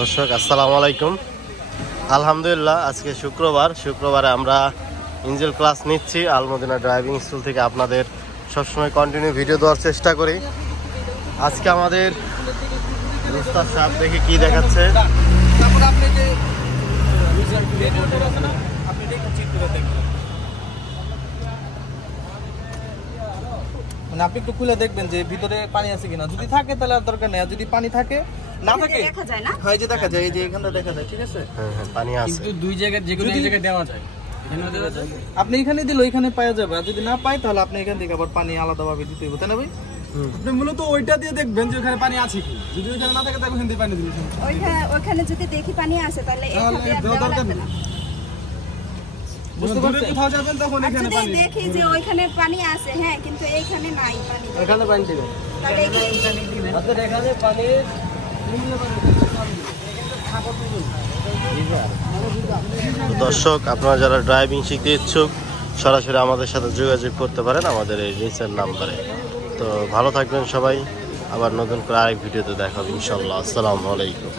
দর্শক আসসালামু আলাইকুম। আলহামদুলিল্লাহ, আজকে শুক্রবারে আমরা ইঞ্জেল ক্লাস নিচ্ছি আলমদিনা ড্রাইভিং স্কুল থেকে। আপনাদের সবসময় কন্টিনিউ ভিডিও দেওয়ার চেষ্টা করি। আজকে আমাদের উস্তাদ সাহেব দেখে কি দেখাচ্ছে। মানে আপনি একটু খুলে দেখবেন যে ভিতরে পানি আছে কিনা। যদি থাকে তাহলে আর দরকার নেই, আর যদি পানি থাকে না থাকে দেখা যায় না, হয় যে দেখা যায়, এই যে এখানটা দেখা যায়, ঠিক আছে। হ্যাঁ, পানি আছে, কিন্তু দুই জায়গায় যে কোনো এক জায়গায় দেওয়া যায়। এখানেও দেওয়া যায়, আপনি এখানে দিলে ওইখানে পাওয়া যাবে, আর যদি না পাই তাহলে আপনি এখান থেকে আবার পানি আলাদাভাবে দিতে হবে, তাই না ভাই? আপনি মূলত ওইটা দিয়ে দেখবেন যে ওখানে পানি আছে কি। যদি ওখানে না থাকে তাহলে ওখান দিয়ে পানি দিবেন। ওইখানে যদি দেখি পানি আছে তাহলে এখানে আর দেওয়া লাগবে না। বুঝতে দূরে পারছেন? কোথাও যাবেন তখন আর এখানে যদি পানি দেখি যে ওইখানে পানি আছে, হ্যাঁ, কিন্তু এইখানে নাই পানি, এখানে পানি দিবেন। তাহলে এখানে আপনাদের এখানে পানি তো দর্শক, আপনারা যারা ড্রাইভিং শিখতে ইচ্ছুক সরাসরি আমাদের সাথে যোগাযোগ করতে পারেন আমাদের এই নিচের নাম্বারে। তো ভালো থাকবেন সবাই, আবার নতুন করে আরেক ভিডিওতে দেখা হবে ইনশাল্লাহ। আসসালামু আলাইকুম।